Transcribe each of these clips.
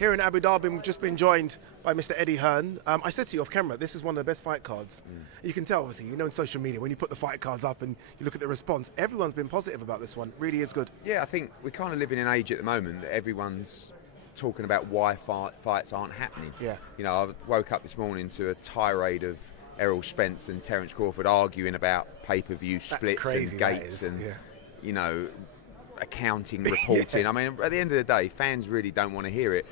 Here in Abu Dhabi, we've just been joined by Mr. Eddie Hearn. I said to you off camera, this is one of the best fight cards. You can tell, obviously, in social media, when you put the fight cards up and you look at the response, everyone's been positive about this one. Really is good. Yeah, I think we're kind of living in an age at the moment that everyone's talking about why fights aren't happening. Yeah. You know, I woke up this morning to a tirade of Errol Spence and Terence Crawford arguing about pay-per-view splits and gates and, you know, accounting, reporting. I mean, at the end of the day, fans really don't want to hear it.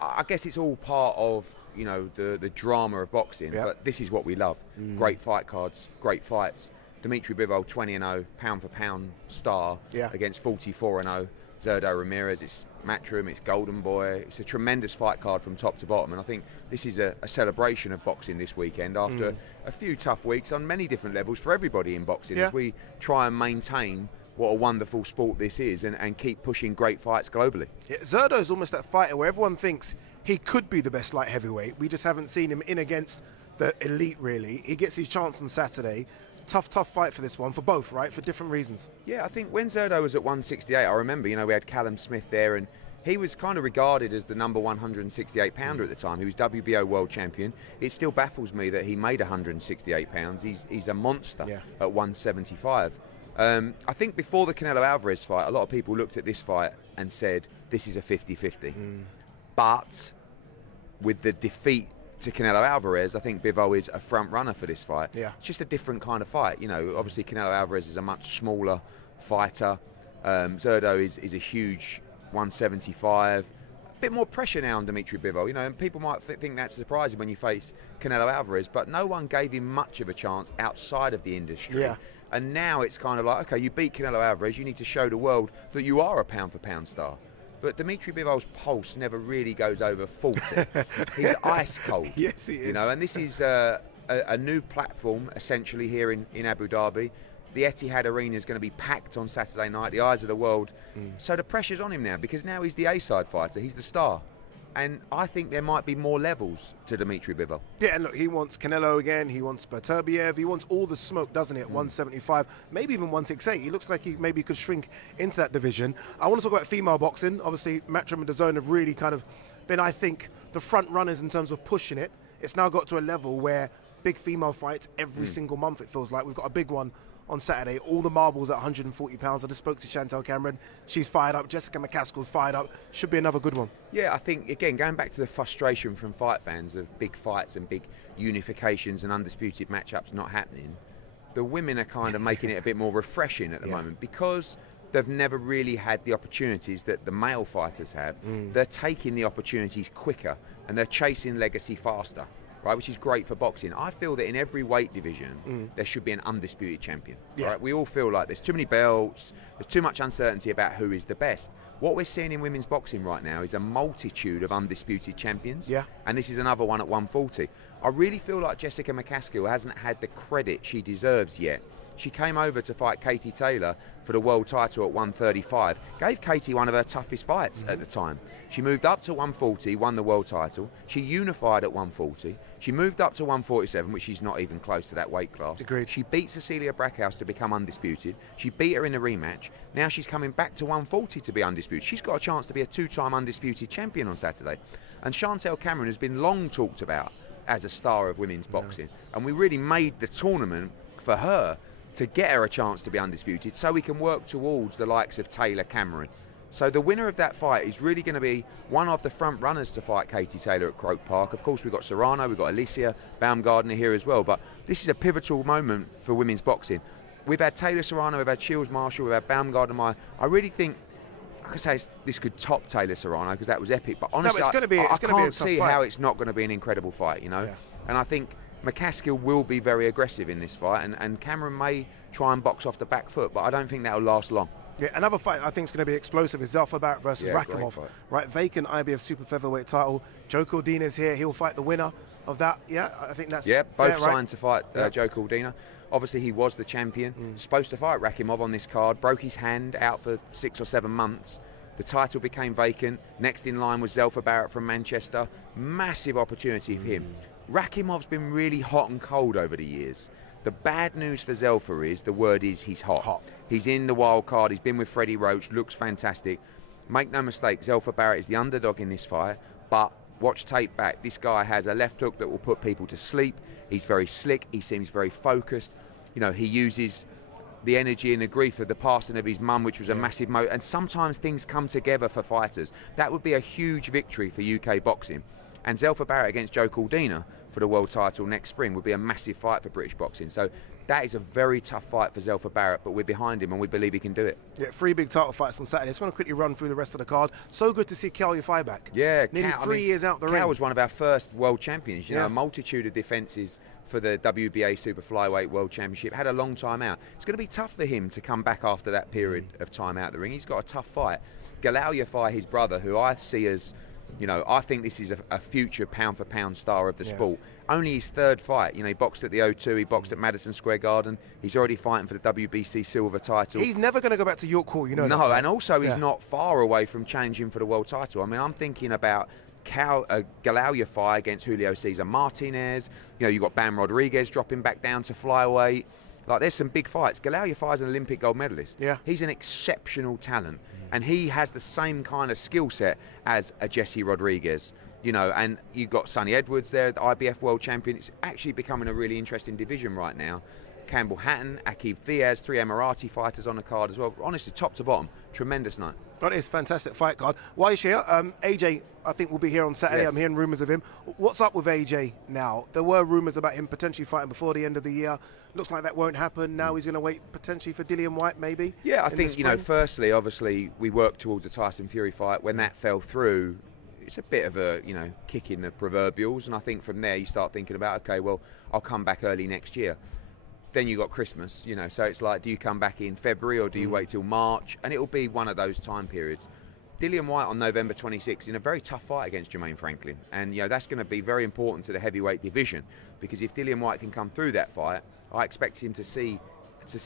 I guess it's all part of, you know, the drama of boxing, but this is what we love. Great fight cards, great fights. Dmitry Bivol, 20-0, pound-for-pound star against 44-0. Zurdo Ramirez, it's Matchroom, it's Golden Boy. It's a tremendous fight card from top to bottom, and I think this is a celebration of boxing this weekend after a few tough weeks on many different levels for everybody in boxing as we try and maintain what a wonderful sport this is and keep pushing great fights globally. Yeah, Zurdo's almost that fighter where everyone thinks he could be the best light heavyweight. We just haven't seen him in against the elite, really. He gets his chance on Saturday. Tough fight for this one, for both, right? For different reasons. Yeah, I think when Zurdo was at 168, I remember, you know, we had Callum Smith there, and he was kind of regarded as the number 168 pounder at the time. He was WBO world champion. It still baffles me that he made 168 pounds. He's a monster at 175. I think before the Canelo Alvarez fight, a lot of people looked at this fight and said, this is a 50-50. But with the defeat to Canelo Alvarez, I think Bivol is a front runner for this fight. It's just a different kind of fight. You know, obviously Canelo Alvarez is a much smaller fighter. Zurdo is a huge 175. A bit more pressure now on Dmitry Bivol, you know, and people might think that's surprising when you face Canelo Alvarez, but no one gave him much of a chance outside of the industry. And now it's kind of like, okay, you beat Canelo Alvarez, you need to show the world that you are a pound-for-pound star. But Dmitry Bivol's pulse never really goes over 40. He's ice cold. Yes, he is. You know, and this is a new platform, essentially, here in Abu Dhabi. The Etihad Arena is going to be packed on Saturday night, the eyes of the world. So the pressure's on him now, because now he's the A-side fighter, he's the star. And I think there might be more levels to Dmitry Bivol. Yeah, and look, he wants Canelo again, he wants Beterbiev, he wants all the smoke, doesn't he, at 175, maybe even 168. He looks like he maybe could shrink into that division. I want to talk about female boxing. Obviously, Matchroom and DAZN have really kind of been, I think, the front runners in terms of pushing it. It's now got to a level where big female fights every single month, it feels like. We've got a big one on Saturday, all the marbles at 140 pounds. I just spoke to Chantel Cameron. She's fired up. Jessica McCaskill's fired up. Should be another good one. Yeah, I think, again, going back to the frustration from fight fans of big fights and big unifications and undisputed matchups not happening, the women are kind of making it a bit more refreshing at the moment because they've never really had the opportunities that the male fighters have. They're taking the opportunities quicker and they're chasing legacy faster. Right, which is great for boxing. I feel that in every weight division, there should be an undisputed champion. Right? We all feel like there's too many belts, there's too much uncertainty about who is the best. What we're seeing in women's boxing right now is a multitude of undisputed champions, and this is another one at 140. I really feel like Jessica McCaskill hasn't had the credit she deserves yet. She came over to fight Katie Taylor for the world title at 135. Gave Katie one of her toughest fights at the time. She moved up to 140, won the world title. She unified at 140. She moved up to 147, which is not even close to that weight class. Agreed. She beat Cecilia Brackhouse to become undisputed. She beat her in a rematch. Now she's coming back to 140 to be undisputed. She's got a chance to be a two-time undisputed champion on Saturday. And Chantel Cameron has been long talked about as a star of women's boxing. And we really made the tournament for her to get her a chance to be undisputed so we can work towards the likes of Taylor Cameron. So the winner of that fight is really going to be one of the front runners to fight Katie Taylor at Croke Park. Of course, we've got Serrano, we've got Alicia Baumgardner here as well, but this is a pivotal moment for women's boxing. We've had Taylor Serrano, we've had Shields Marshall, we've had Baumgardner. I really think, I could say this could top Taylor Serrano because that was epic, but honestly, I can't see how it's not going to be an incredible fight, you know? And I think McCaskill will be very aggressive in this fight, and Cameron may try and box off the back foot, but I don't think that'll last long. Yeah, another fight I think is going to be explosive is Zelfa Barrett versus Rakimov. Right, vacant IBF super featherweight title. Joe Cordina's here. He'll fight the winner of that. Yeah, I think that's both signed to fight Joe Cordina. Obviously, he was the champion. Supposed to fight Rakimov on this card. Broke his hand, out for 6 or 7 months. The title became vacant. Next in line was Zelfa Barrett from Manchester. Massive opportunity for him. Rakimov's been really hot and cold over the years. The bad news for Zelfa is, the word is he's hot. He's in the wild card, he's been with Freddie Roach, looks fantastic. Make no mistake, Zelfa Barrett is the underdog in this fight, but watch tape back. This guy has a left hook that will put people to sleep. He's very slick. He seems very focused. You know, he uses the energy and the grief of the passing of his mum, which was a massive and sometimes things come together for fighters. That would be a huge victory for UK boxing. And Zelfa Barrett against Joe Cordina for the world title next spring would be a massive fight for British boxing. So that is a very tough fight for Zelfa Barrett, but we're behind him and we believe he can do it. Yeah, 3 big title fights on Saturday. I just want to quickly run through the rest of the card. So good to see Cal Yafai back. Yeah, nearly 3 years out the ring. Cal was one of our first world champions. You know, a multitude of defences for the WBA Super Flyweight World Championship. Had a long time out. It's going to be tough for him to come back after that period of time out the ring. He's got a tough fight. Galal Yafai, his brother, who I see as, you know, I think this is a future pound-for-pound star of the sport. Only his 3rd fight. You know, he boxed at the O2, he boxed at Madison Square Garden. He's already fighting for the WBC silver title. He's never going to go back to York Hall, you know. No, and also he's not far away from challenging for the world title. I mean, I'm thinking about Galal Yafai against Julio Cesar Martinez. You know, you've got Bam Rodriguez dropping back down to flyweight. Like, there's some big fights. Galal Yafai is an Olympic gold medalist. Yeah. He's an exceptional talent. And he has the same kind of skill set as a Jesse Rodriguez, you know, and you've got Sonny Edwards there, the IBF world champion. It's actually becoming a really interesting division right now. Campbell Hatton, Akib Fiaz, 3 Emirati fighters on the card as well. Honestly, top to bottom, tremendous night. That is fantastic fight card. While you're here, AJ, I think will be here on Saturday. Yes. I'm hearing rumours of him. What's up with AJ now? There were rumours about him potentially fighting before the end of the year. Looks like that won't happen. Now he's going to wait potentially for Dillian White, maybe. Yeah, I think, you know, firstly, obviously, we worked towards the Tyson Fury fight. When that fell through, it's a bit of a, you know, kick in the proverbials. And I think from there you start thinking about, okay, well, I'll come back early next year. Then you got Christmas, you know, so it's like, do you come back in February or do you wait till March? And it'll be one of those time periods. Dillian White on November 26th in a very tough fight against Jermaine Franklin. And, you know, that's going to be very important to the heavyweight division, because if Dillian White can come through that fight, I expect him to see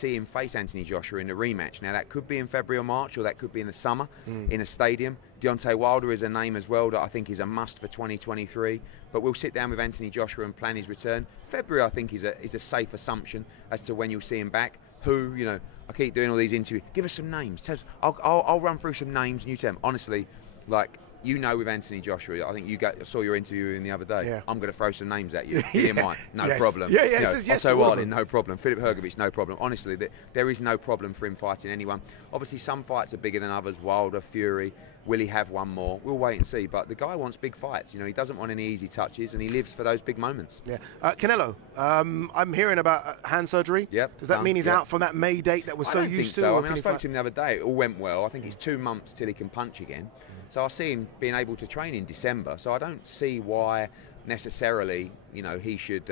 him face Anthony Joshua in the rematch. Now, that could be in February or March, or that could be in the summer in a stadium. Deontay Wilder is a name as well that I think is a must for 2023. But we'll sit down with Anthony Joshua and plan his return. February, I think, is a safe assumption as to when you'll see him back. Who, you know, I keep doing all these interviews. Give us some names. Tell us, I'll run through some names and you tell them. Honestly, like, you know, with Anthony Joshua, I think I saw your interview with him the other day. Yeah. I'm going to throw some names at you. Dillian White, no problem. Yeah, yeah. Otto Wallin, no problem. Philip Hergovich, no problem. Honestly, there is no problem for him fighting anyone. Obviously, some fights are bigger than others. Wilder, Fury. Will he have one more? We'll wait and see. But the guy wants big fights. You know, he doesn't want any easy touches, and he lives for those big moments. Yeah. Canelo, I'm hearing about hand surgery. Yep. Does that mean he's out from that May date that we're so used to? I mean, I spoke to him the other day. It all went well. I think it's 2 months till he can punch again. So I see him being able to train in December. So I don't see why necessarily, you know, he should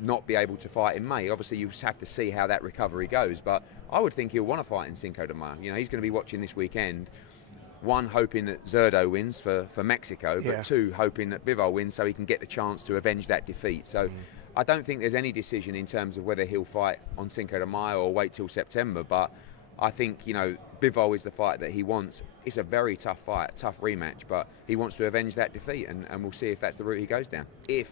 not be able to fight in May. Obviously, you just have to see how that recovery goes. But I would think he'll want to fight in Cinco de Mayo. You know, he's going to be watching this weekend. 1, hoping that Zurdo wins for Mexico, but 2, hoping that Bivol wins so he can get the chance to avenge that defeat. So I don't think there's any decision in terms of whether he'll fight on Cinco de Mayo or wait till September. But I think, you know, Bivol is the fight that he wants. It's a very tough fight, tough rematch, but he wants to avenge that defeat, and we'll see if that's the route he goes down. If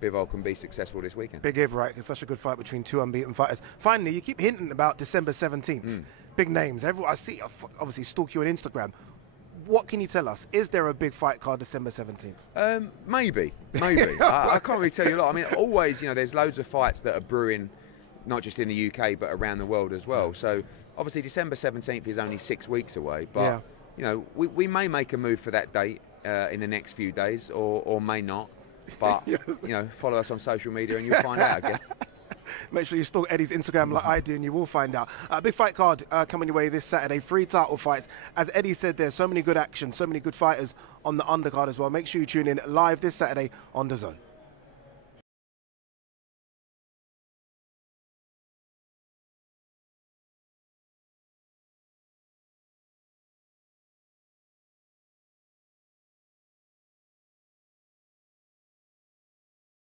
Bivol can be successful this weekend. Big if, right? It's such a good fight between 2 unbeaten fighters. Finally, you keep hinting about December 17th. Big names. I see, obviously, stalk you on Instagram. What can you tell us? Is there a big fight card December 17th? Maybe. I can't really tell you a lot. I mean, always, you know, there's loads of fights that are brewing, not just in the UK, but around the world as well. So, obviously, December 17th is only 6 weeks away. But, you know, we may make a move for that date in the next few days, or may not. But, you know, follow us on social media and you'll find out, I guess. Make sure you stalk Eddie's Instagram like I do, and you will find out. Big fight card coming your way this Saturday. 3 title fights. As Eddie said, there's so many good action, so many good fighters on the undercard as well. Make sure you tune in live this Saturday on DAZN.